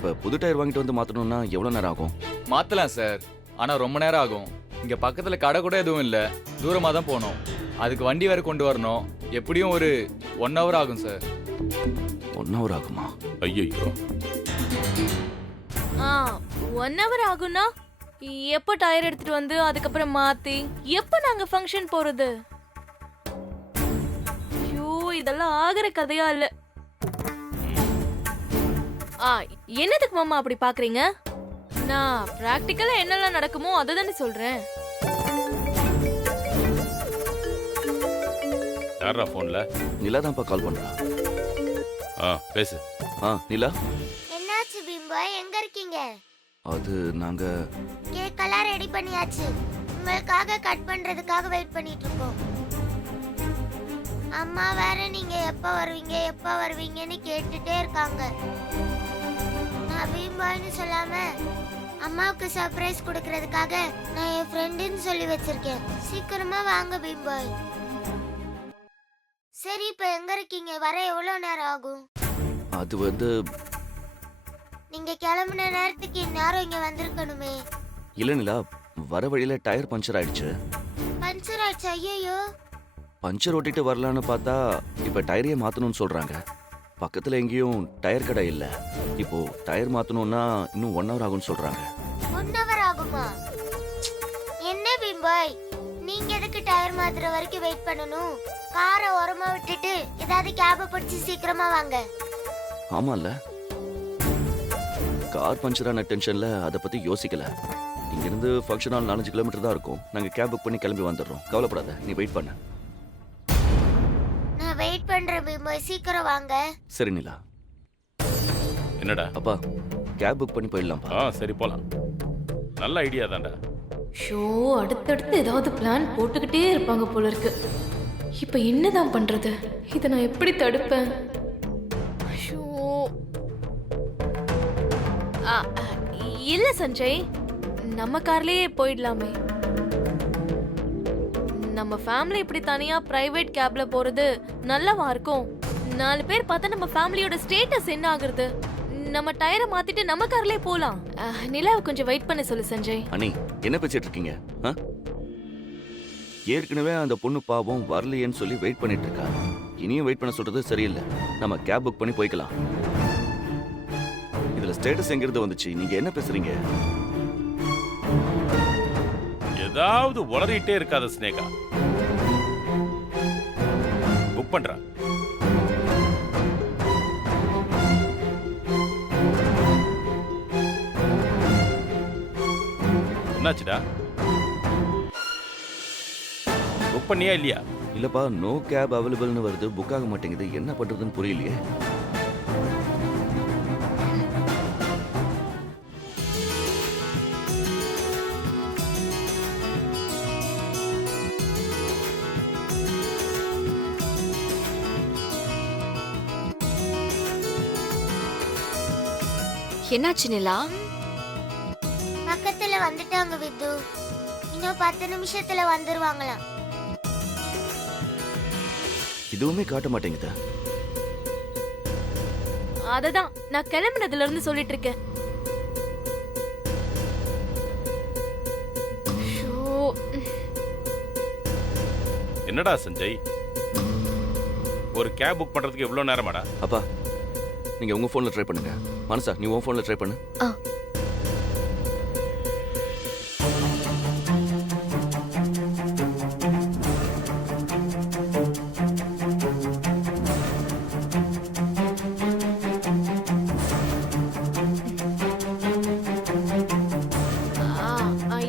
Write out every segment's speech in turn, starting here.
இப்ப புது டயர் வாங்கிட்டு வந்து மாத்தணும்னா எவ்வளவு நேரம் ஆகும்? மாத்தலாம் சார், ஆனா ரொம்ப நேரம் ஆகும். இங்க பக்கத்துல கடை கூட எதுவும் இல்ல, தூரமா தான் போகணும். அதுக்கு வண்டி வேற கொண்டு வரணும். எப்படியும் ஒரு 1 hour ஆகும் சார். 1 hour ஆகுமா? ஐயோ, 1 hour ஆகும்னா எப்போ டயர் எடுத்துட்டு வந்து அதுக்கப்புறம் மாத்தி எப்போ நாங்க ஃபங்க்ஷன் போறது? ஐயோ, இதெல்லாம் ஆகிற கதையா இல்ல. என்னதுக்கு மாமா அப்படி பாக்குறீங்க? நான் பிராக்டிக்கலா என்னெல்லாம் நடக்குமோ அதை தானே சொல்றேன். யாரா போன்ல? நிலா தான்ப்பா கால் பண்றா. பேசு. நிலா, என்னாச்சு பீம்பாய், எங்க இருக்கீங்க? அது நாங்க கேக் எல்லாம் ரெடி பண்ணியாச்சு. உங்களுக்காக கட் பண்றதுக்காக வெயிட் பண்ணிட்டு இருக்கோம். அம்மா வேற நீங்க எப்ப வருவீங்கன்னு கேட்டுட்டே இருக்காங்க. நான் பீம்பாய்னு சொல்லாம அம்மாவுக்கு சர்ப்ரைஸ் கொடுக்கறதுக்காக நான் என் ஃப்ரெண்டுன்னு சொல்லி வச்சிருக்கேன். சீக்கிரமா வாங்க பீம்பாய். சரி, இப்ப எங்க இருக்கீங்க? வர எவ்வளவு நேரம் ஆகும்? அது வந்து நீங்க கிளம்புன நேரத்துக்கு இந்நேரம் இங்க வந்திருக்கணுமே. இல்ல நிலா, வர வழியில டயர் பஞ்சர் ஆயிடுச்சு. பஞ்சர் ஆயிடுச்சு? ஐயோ, பஞ்சர் ஓட்டிட்டு வரலான்னு பார்த்தா இப்ப டயரையே மாத்தணும்னு சொல்றாங்க. பக்கத்துல எங்கேயும் டயர் கடை இல்ல. இப்போ டயர் மாத்தணும்னா இன்னும் 1 hour ஆகும்னு சொல்றாங்க. 1 hour ஆகுமா? என்ன பீம்பாய், நீங்க எதுக்கு டயர் மாத்துற வரைக்கும் வெயிட் பண்ணணும்? காரை ஓரமா விட்டுட்டு ஏதாவது கேப பிடிச்சு சீக்கிரமா வாங்க. ஆமால, கார் பஞ்சர் ஆன டென்ஷன்ல அதை பத்தி யோசிக்கல. இங்க இருந்து ஃபங்க்ஷன் ஹால் 4 கிலோமீட்டர் தான் இருக்கும். நாங்க கேப் புக் பண்ணி கிளம்பி வந்துடுறோம். கவலைப்படாத, நீ வெயிட் பண்ண. நான் வெயிட் பண்றேன் பீம்பாய், சீக்கிரம் வாங்க. சரி நிலா. என்னடா? அப்பா, கேப் புக் பண்ணி போயிடலாம்ப்பா. சரி போலாம். நல்ல ஐடியா தான்டா. ஷோ, அடுத்தடுத்து ஏதாவது பிளான் போட்டுக்கிட்டே இருப்பாங்க போல இருக்கு. இப்ப என்னதான் பண்றது? இதை நான் எப்படி தடுப்பேன்? ஷோ. இல்ல சஞ்சய், நம்ம கார்லயே போயிடலாமே. நம்ம ஃபேமிலி இப்படி தனியா பிரைவேட் கேப்ல போறது நல்லவா இருக்கும்? 4 பேர் பார்த்தா நம்ம ஃபேமிலியோட ஸ்டேட்டஸ் என்ன ஆகுறது? நம்ம டயரை மாத்திட்டு நம்ம கார்லயே போலாம். நிலாவை கொஞ்சம் வெயிட் பண்ண சொல்லு சஞ்சய். அண்ணி, என்ன பேசிட்டு இருக்கீங்க? ஏற்கனவே அந்த பொண்ணு பாவம் வரலையேன்னு சொல்லி வெயிட் பண்ணிட்டு இருக்கா. இனியும் வெயிட் பண்ண சொல்றது சரியில்லை. நம்ம கேப் புக் பண்ணி போய்க்கலாம். இதுல ஸ்டேட்டஸ் எங்கிருந்து வந்துச்சு? நீங்க என்ன பேசுறீங்க? ஏதாவது உளறிட்டே இருக்காத ஸ்னேகா. புக் பண்றா. என்னாச்சுடா? புக் பண்ணியா இல்லையா? இல்லப்பா, நோ கேப் அவைலபிள்னு வருது, புக் ஆக மாட்டேங்குது. என்ன பண்றதுன்னு புரியலையே. என்னாச்சு நிலா? பக்கத்துல வந்துட்டாங்க வித்து. இன்னும் 10 நிமிஷத்துல வந்துருவாங்களாம். இதுவுமே காட்ட மாட்டேங்குதா? அததான் நான் கிளம்பினதுல இருந்து சொல்லிட்டு இருக்கேன். என்னடா சஞ்சய், ஒரு கேப் புக் பண்றதுக்கு எவ்வளவு நேரமாடா? அப்பா, நீங்க உங்க போன்ல ட்ரை பண்ணுங்க. மனசா, நீ உன் போன்ல ட்ரை பண்ணு.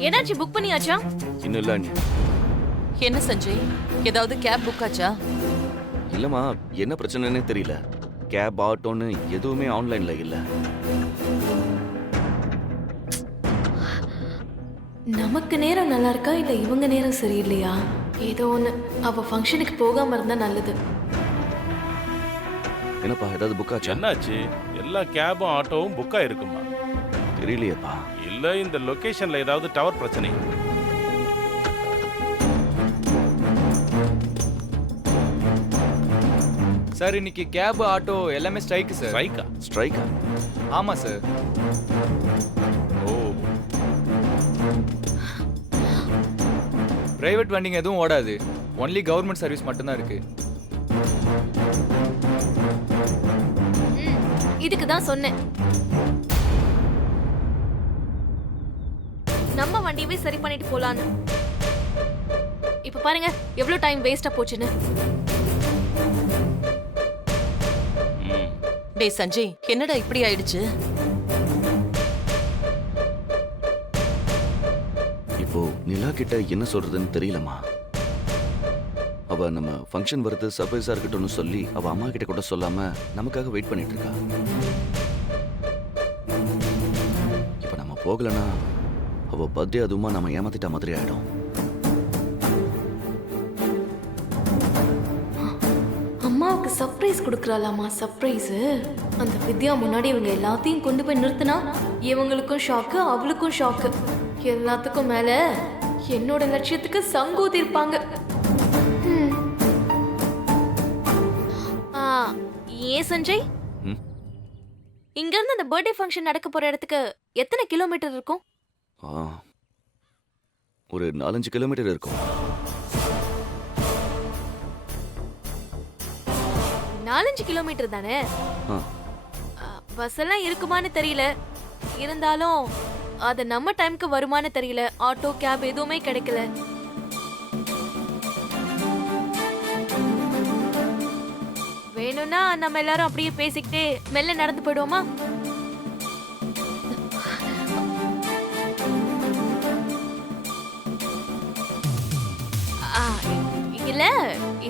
என்னாச்சு, புக் பண்ணியாச்சா? இன்னும் இல்ல அண்ணி. என்ன சஞ்சய், ஏதாவது கேப் புக் ஆச்சா? இல்லம்மா, என்ன பிரச்சனைன்னு தெரியல. கேப், ஆட்டோன்னு எதுவுமே ஆன்லைன்ல இல்ல. நமக்கு நேரம் நல்லா இருக்கா இல்ல இவங்க நேரம் சரியில்லையா? ஏதோ ஒண்ணு. அவ ஃபங்க்ஷனுக்கு போகாம இருந்தா நல்லது. என்னப்பா, ஏதாவது புக் ஆச்சா? என்னாச்சு? எல்லா கேபும் ஆட்டோவும் புக் ஆயிருக்குமா? தெரியலையேப்பா. இல்ல இந்த லொகேஷன்ல ஏதாவது டவர் பிரச்சனை? சார், இன்னைக்கு கேப், ஆட்டோ எல்லாமே ஸ்ட்ரைக்கு சார். ஸ்ட்ரைக்கா? ஸ்ட்ரைக்கா? ஆமா சார். ஓ, பிரைவேட் வண்டிங்க எதுவும் ஓடாது. ஒன்லி கவர்மெண்ட் சர்வீஸ் மட்டும்தான் இருக்கு. இதுக்கு தான் சொன்னேன் நம்ம வண்டியவே சரி பண்ணிட்டு போலான்னு. இப்ப பாருங்க எவ்வளவு டைம் வேஸ்டா போச்சுன்னு. ம். டேய் சஞ்சய், என்னடா இப்படி ஆயிடுச்சு? இப்போ நிலா கிட்ட என்ன சொல்றதுன்னு தெரியலம்மா. அவ நம்ம ஃபங்க்ஷன் வருது சர்ப்ரைஸா இருக்கட்டும்னு சொல்லி அவ அம்மா கிட்ட கூட சொல்லாம நமக்காக வெயிட் பண்ணிட்டு இருக்கா. இப்ப நம்ம போகலனா அவ பர்த்டே அதுவுமா நம்ம ஏமாத்திட்ட மாதிரி ஆயிடும். அம்மாவுக்கு சர்ப்ரைஸ் கொடுக்கறாளாமா. சர்ப்ரைஸ். அந்த வித்யா முன்னாடி இவங்க எல்லாத்தையும் கொண்டு போய் நிறுத்தினா இவங்களுக்கும் ஷாக்கு, அவளுக்கும் ஷாக்கு. எல்லாத்துக்கும் மேல என்னோட லட்சியத்துக்கு சங்கூதி இருப்பாங்க. ஏன் சஞ்சய், ம்? இங்க இருந்து அந்த பர்த்டே ஃபங்க்ஷன் நடக்க போற இடத்துக்கு எத்தனை கிலோமீட்டர் இருக்கும்? ஒரு 4-5 கிலோமீட்டர் இருக்கும். 4-5 கிலோமீட்டர் தானே. ஆ, பஸ் எல்லாம் இருக்குமான்னு தெரியல. இருந்தாலும் அது நம்ம டைம்க்கு வருமானு தெரியல. ஆட்டோ கேப் எதுவுமே கிடைக்கல. வேணும்னா நம்ம எல்லாரும் அப்படியே பேசிக்கிட்டே மெல்ல நடந்து போயிடுவோமா? ஆ, இல்ல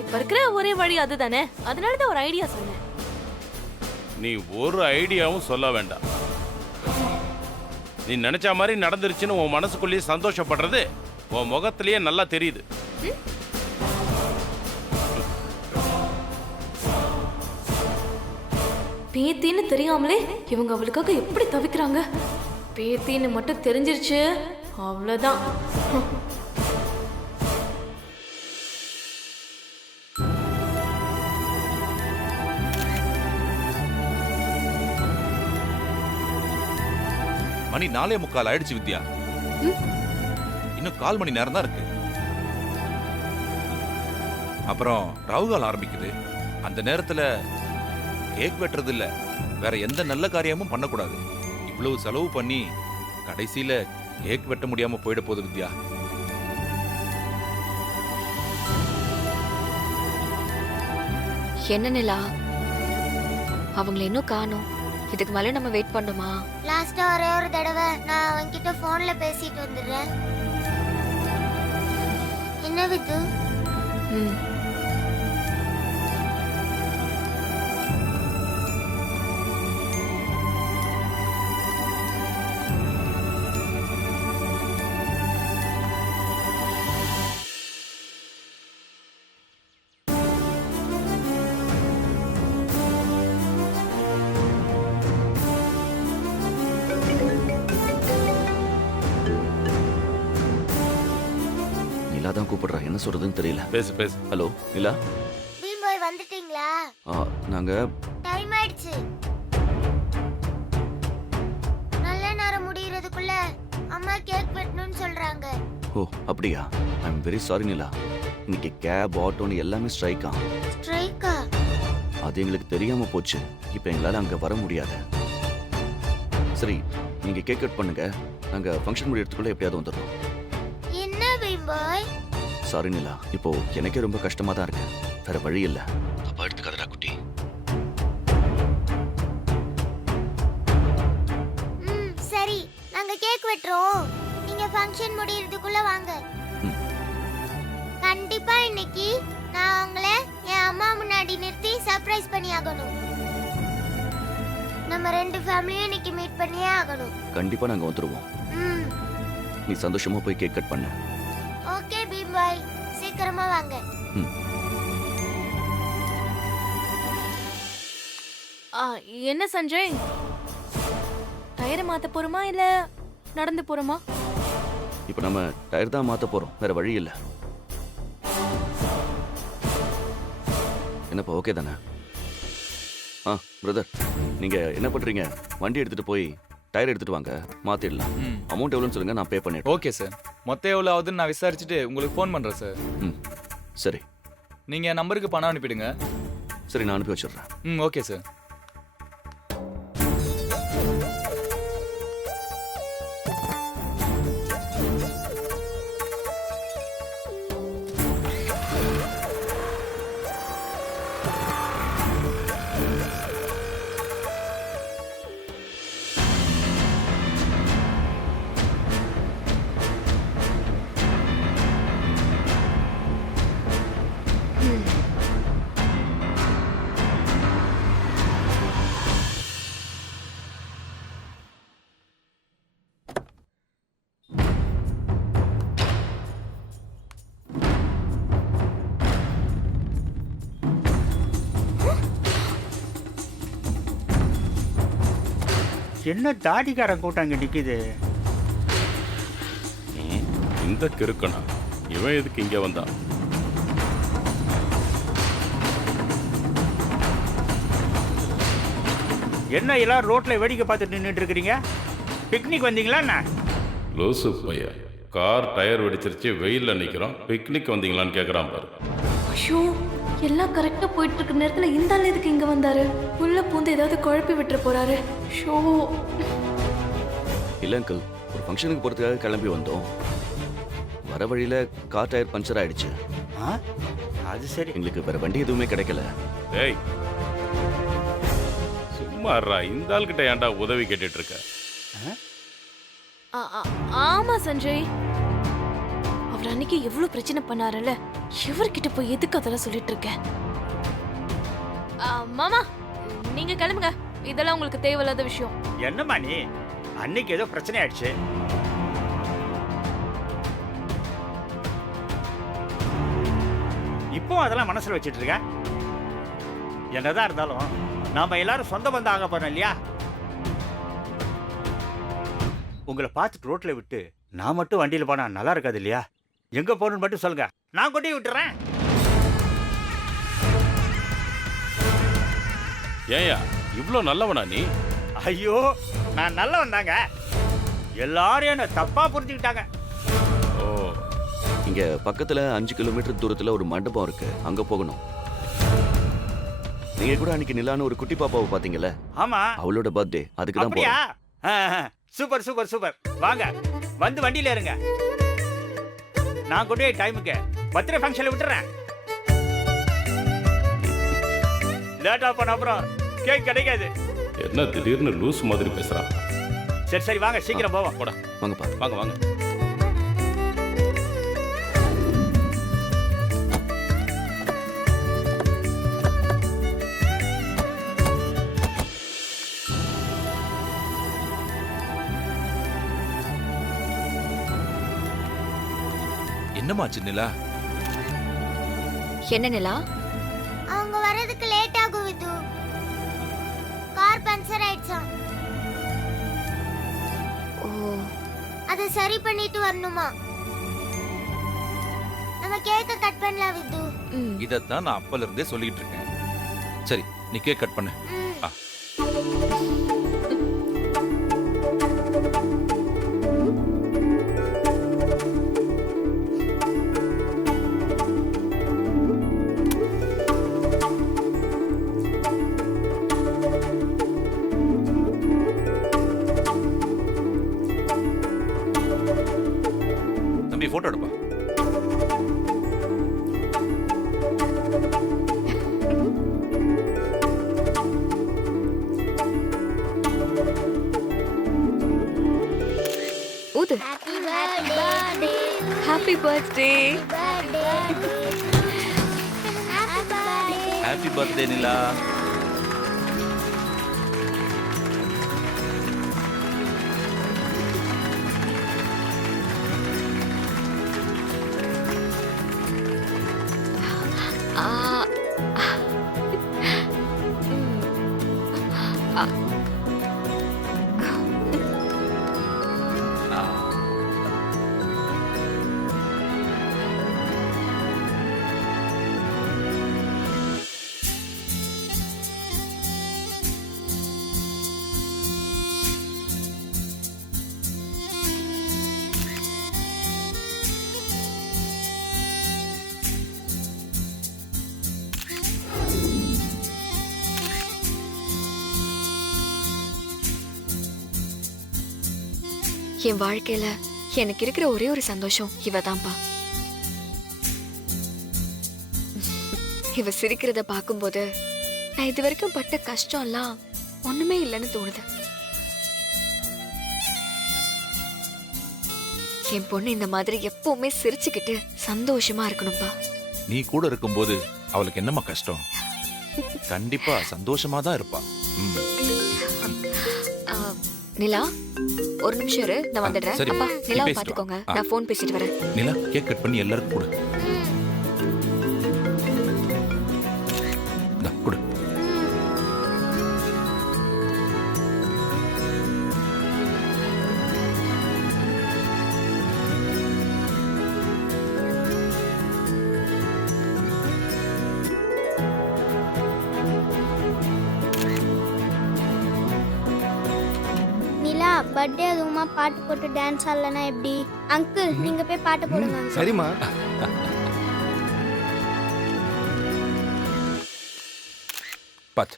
இப்ப இருக்கிற ஒரே வழி அதுதானே. அதனாலதான் ஒரு ஐடியா சொன்னேன். நீ ஒரு ஐடியாவும் சொல்ல வேண்டாம். நீ நினைச்ச மாதிரி நடந்துருச்சுன்னு உன் மனசுக்குள்ளேயே சந்தோஷப்படுறது உன் முகத்திலேயே நல்லா தெரியுது. பேத்தின்னு தெரியாமலே இவங்க அவளுக்காக எப்படி தவிக்கிறாங்க. பேத்தின்னு மட்டும் தெரிஞ்சிருச்சு அவ்வளவுதான். மணி 4:45 ஆயிடுச்சு வித்யா. இன்னும் 1/4 மணி நேரம் தான் இருக்கு. அப்புறம் ராகுகால் ஆரம்பிக்குது. அந்த நேரத்துல கேக் வெட்டுறது இல்ல, வேற எந்த நல்ல காரியமும் பண்ணக்கூடாது. இவ்வளவு செலவு பண்ணி கடைசியில கேக் வெட்ட முடியாம போயிட போகுது வித்யா. என்ன நிலா, அவங்கள இன்னும் காணோம். இதுக்கு மேல நம்ம வெயிட் பண்ணுமா? லாஸ்டா ஒரே ஒரு தடவை நான் அவன்கிட்ட போன்ல பேசிட்டு வந்துடுறேன். என்ன வித்து? ம். நிலா தான் கூப்பிடுறா. என்ன சொல்றதுன்னு தெரியல. பேசு பேசு. ஹலோ நிலா. பீம் பாய் வந்துட்டீங்களா? நாங்க டைம் ஆயிடுச்சு. நல்ல நேரம் முடியறதுக்குள்ள அம்மா கேக் வெட்டணும்னு சொல்றாங்க. ஓ அப்படியா? ஐ எம் வெரி சாரி நிலா. இன்னைக்கு கேப் ஆட்டோன்னு எல்லாமே ஸ்ட்ரைக்கா. ஸ்ட்ரைக்கா? அது எங்களுக்கு தெரியாம போச்சு. இப்போ எங்களால அங்க வர முடியாது. சரி நீங்க கேக் கட் பண்ணுங்க. நாங்க ஃபங்க்ஷன் முடியறதுக்குள்ள எப்படியாவது வந்துடுறோம். என்ன பீம் பாய்? சாரி நிலா. இப்போ எனக்கே ரொம்ப கஷ்டமா தான் இருக்கு. வேற வழி இல்ல. தப்பா எடுத்துக்காதடா குட்டி. சரி நாங்க கேக் வெட்டுறோம். நீங்க ஃபங்க்ஷன் முடியறதுக்குள்ள வாங்க. கண்டிப்பா இன்னைக்கு நான் உங்களை என் அம்மா முன்னாடி நிறுத்தி சர்ப்ரைஸ் பண்ணி ஆகணும். நம்ம ரெண்டு ஃபேமிலியும் இன்னைக்கு மீட் பண்ணியே ஆகணும். கண்டிப்பா நாங்க வந்துருவோம். ம். நீ சந்தோஷமா போய் கேக் கட் பண்ணு. ஓகே பீம் பாய், சீக்கிரமா வாங்க. என்ன சஞ்சய், டயரை மாத்த போறோமா இல்ல நடந்து போறோமா? இப்போ நம்ம டயர் தான் மாத்த போறோம். வேற வழி இல்ல. என்னப்பா ஓகே தானே? பிரதர் நீங்க என்ன பண்றீங்க? வண்டி எடுத்துட்டு போய் டயர் எடுத்துட்டு வாங்க, மாத்திடலாம். ம் அமௌண்ட் எவ்வளோன்னு சொல்லுங்க, நான் பே பண்ணிடுறேன். Okay sir. மொத்தம் எவ்வளோ ஆகுதுன்னு நான் விசாரிச்சுட்டு உங்களுக்கு ஃபோன் பண்ணுறேன் சார். ம் சரி நீங்கள் நம்பருக்கு பணம் அனுப்பிடுங்க. சரி, நான் அனுப்பி வச்சிடுறேன். ம் ஓகே சார். என்ன தாடிக்காரன் கூட்டம் அங்கே நிற்கிது? இந்த கிறுக்கனா இவன் எதுக்கு இங்க வந்தான்? என்ன எல்லாரும் ரோட்ல வேடிக்கை பார்த்துட்டு நின்றுட்டு இருக்கிறீங்க? பிக்னிக் வந்தீங்களா என்ன? லூசு பைய, கார் டயர் வெடிச்சிருச்சு, வெயில்ல நிக்கிறோம், பிக்னிக் வந்தீங்களான்னு கேக்குறான் பாரு. ஐயோ, எல்லாம் கரெக்டா போயிட்டு இருக்க நேரத்துல இந்த ஆள் எதுக்கு இங்க வந்தாரு? உள்ள பூந்து ஏதாவது குழப்பி விட்டுற போறாரு. ஷோ. இல்லை அங்கிள், ஒரு ஃபங்க்ஷனுக்கு போகிறதுக்காக கிளம்பி வந்தோம். வர வழியில் கார் டயர் பஞ்சர் ஆயிடுச்சு. ஆ? அது சரி. எங்களுக்கு வேற வண்டி எதுவுமே கிடைக்கல. டேய் சும்மா இருடா, இந்த ஆள்கிட்ட ஏன்டா உதவி கேட்டுட்டு இருக்க? ஆமா சஞ்சய், அவர் அன்னைக்கு எவ்வளவு பிரச்சனை பண்ணாருல்ல, இவர்கிட்ட போய் எதுக்கு அதெல்லாம் சொல்லிட்டு இருக்க? மாமா நீங்க கிளம்புங்க, இதெல்லாம் உங்களுக்கு தேவையில்லாத விஷயம். என்னம்மா நீ? அன்னைக்கு ஏதோ பிரச்சனை ஆயிடுச்சு. இப்போ அதெல்லாம் மனசுல வச்சிட்டு இருக்க? என்னதான் இருந்தாலும் நாம எல்லாரும் சொந்த பந்தம் ஆக போறோம் இல்லையா? உங்களை பார்த்துட்டு ரோட்ல விட்டு நான் மட்டும் வண்டியில போனா நல்லா இருக்காது இல்லையா? எங்க போகணும்னு மட்டும் சொல்லுங்க, நான் கொண்டு போய் விட்டுறேன். ஏயா இவ்ளோ நல்லவனா நீ? ஐயோ, நான் நல்லவன் தாங்க. எல்லாரும் என்ன தப்பா புரிஞ்சுக்கிட்டாங்க. ஓ, இங்க பக்கத்துல 5 கிலோமீட்டர் தூரத்துல ஒரு மண்டபம் இருக்கு, அங்க போகணும். நீங்க கூட அன்னைக்கு நிலான்னு ஒரு குட்டி பாப்பாவை பாத்தீங்கல்ல, ஆமா, அவளோட பர்த்டே, அதுக்கு தான் அப்படியா? போறோம். Super super super. வாங்க, வந்து வண்டியில இருங்க. நான் கொண்டு போய் டைமுக்கு பர்த்டே ஃபங்க்ஷன்ல விட்டுறேன். லேட்டா பண்ண அப்புறம் கேக் கிடைக்காது. என்ன திடீர்னு லூஸ் மாதிரி பேசுறான்? சரி சரி வாங்க, சீக்கிரம் போவோம். போடா, வாங்கப்பா. வாங்க வாங்க. என்னமாச்சு நிலா? என்ன நிலா? அவங்க வரதுக்கு லேட் ஆகும் விது. Car puncture ஆயிடுச்சாம். ஓ, அதை சரி பண்ணிட்டு வரணுமா? நம்ம கேக்க கட் பண்ணலாம் விது. ம். இதைத்தான் நான் அப்பல இருந்தே சொல்லிட்டு இருக்கேன். சரி, நீ கேக் கட் பண்ணு. ம். ஆ. தம்பி போட்டோ எடுப்பா. ஊது. Happy birthday. ஹாப்பி பர்த்டே நிலா. ஆ. ஆ. என் வாழ்க்கையில எனக்கு இருக்கிற ஒரே ஒரு சந்தோஷம் இவதான்ப்பா. இவ சிரிக்கிறத பார்க்கும்போது நான் இது வரைக்கும் பட்ட கஷ்டம்லாம் ஒண்ணுமே இல்லைன்னு தோணுது. என் பொண்ணு இந்த மாதிரி எப்பவுமே சிரிச்சுக்கிட்டு சந்தோஷமா இருக்கணும்பா. நீ கூட இருக்கும்போது அவளுக்கு என்னம்மா கஷ்டம்? கண்டிப்பா சந்தோஷமா தான் இருப்பா. ம். ஆ, நிலா ஒரு நிமிஷம் இரு, நான் வந்துடுறேன். சரி, அப்பா நீ நிலாவை பேசிட்டு பாத்துக்கோங்க, வா. நான் ஃபோன் பேசிட்டு வரேன். நிலா கேக் கட் பண்ணி எல்லாருக்கும் கொடு. இந்தா, கொடு. நிலா பர்த்டே அதுவுமா பாட்டு போட்டு டான்ஸ் ஆடலனா எப்படி? அங்கிள் நீங்க போய் பாட்டு போடுங்க uncle. சரிம்மா. பாத்து.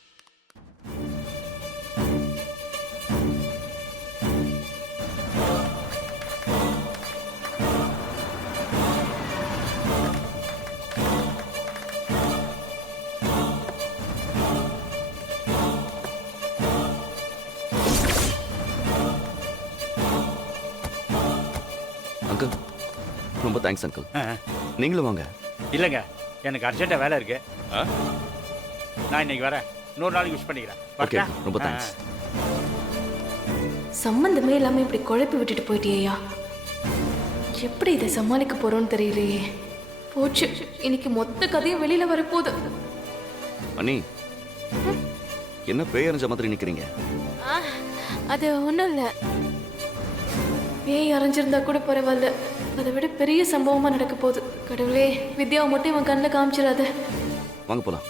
அங்கிள் ரொம்ப தேங்க்ஸ் அங்கிள். ஆ, நீங்களும் வாங்க. இல்லைங்க, எனக்கு அர்ஜென்ட்டாக வேலை இருக்கு. ஆ? நான் இன்னைக்கு வரேன், இன்னொரு நாளைக்கு விஷ் பண்ணிக்கிறேன். ஓகே, வரட்டா? ரொம்ப ஆ. தேங்க்ஸ். சம்பந்தமே இல்லாம இப்படி குழப்பி விட்டுட்டு போயிட்டியா? எப்படி இதை சமாளிக்க போறோம்னு தெரியலையே. போச்சு, இன்னைக்கு மொத்த கதையும் வெளியில வரப்போகுது. அண்ணி என்ன பேய் அரைஞ்ச மாதிரி நிக்கிறீங்க? அது ஒன்றும் இல்லை, பேய் அரைஞ்சிருந்தா கூட பரவாயில்ல, அதை விட பெரிய சம்பவமா நடக்க போகுது. கடவுளே, வித்யாவை மட்டும் இவன் கண்ணில் காமிச்சிடாத. வாங்க போலாம்.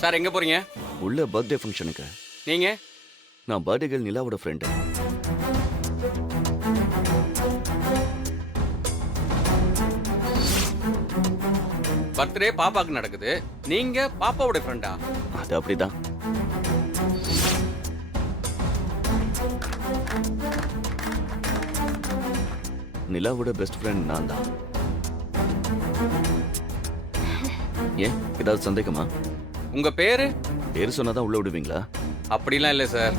சார் எங்க போறீங்க? உள்ள பர்த்டே ஃபங்க்ஷனுக்கு. நீங்க? நான் பர்த்டே கேர்ள் நிலாவோட ஃப்ரெண்டு. பர்த்டே பாப்பாக்கு நடக்குது, நீங்க பாப்பாவோட ஃப்ரெண்டா? அது அப்படிதான். நிலாவோட பெஸ்ட் ஃப்ரெண்ட் நான் தான். ஏன் ஏதாவது சந்தேகமா? உங்க பேரு? பேர் சொன்னாதான் உள்ள விடுவீங்களா? அப்படிலாம் இல்லை சார்,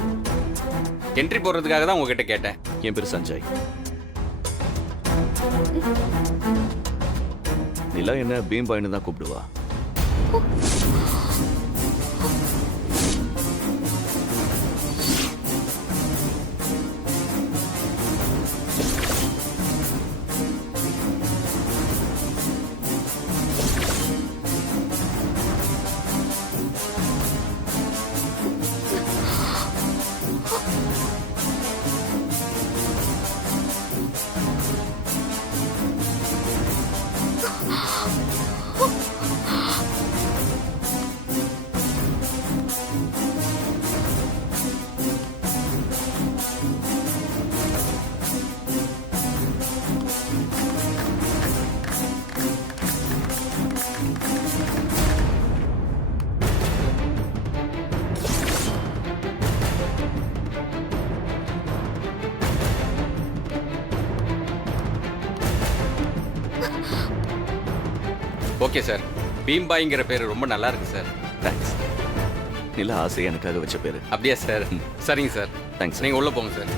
என்ட்ரி போடுறதுக்காக தான் உங்ககிட்ட கேட்டேன். என் பேர் சஞ்சய். நிலா என்ன பீம் பாய்னு தான் கூப்பிடுவா. ஓகே சார், பீம்பாய்ங்கிற பேர் ரொம்ப நல்லா இருக்கு சார். தேங்க்ஸ். நிலா ஆசை எனக்காக வச்ச பேரு. அப்படியா சார்? சரிங்க சார், தேங்க்ஸ். நீங்க உள்ள போங்க சார்.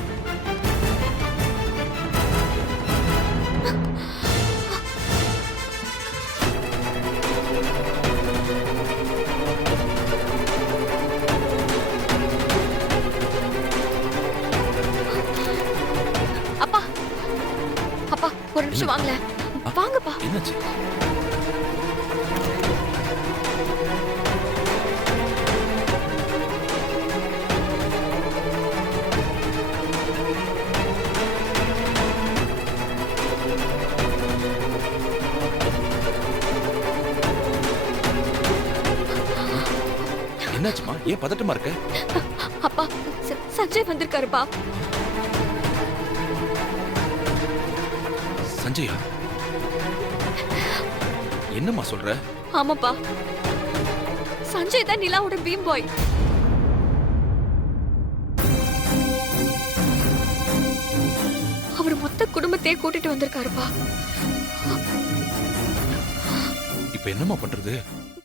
அப்பா அப்பா ஒரு நிமிஷம் வாங்கல, வாங்கப்பா. என்னாச்சு? ஏன் பதட்டமா இருக்க? அப்பா சஞ்சய் வந்திருக்காருப்பா. சஞ்சயா? என்னம்மா சொல்ற? ஆமாப்பா, சஞ்சய் தான் நிலாவோட பீம் பாய். அவர் மொத்த குடும்பத்தையே கூட்டிட்டு வந்திருக்காருப்பா. இப்ப என்னம்மா பண்றது?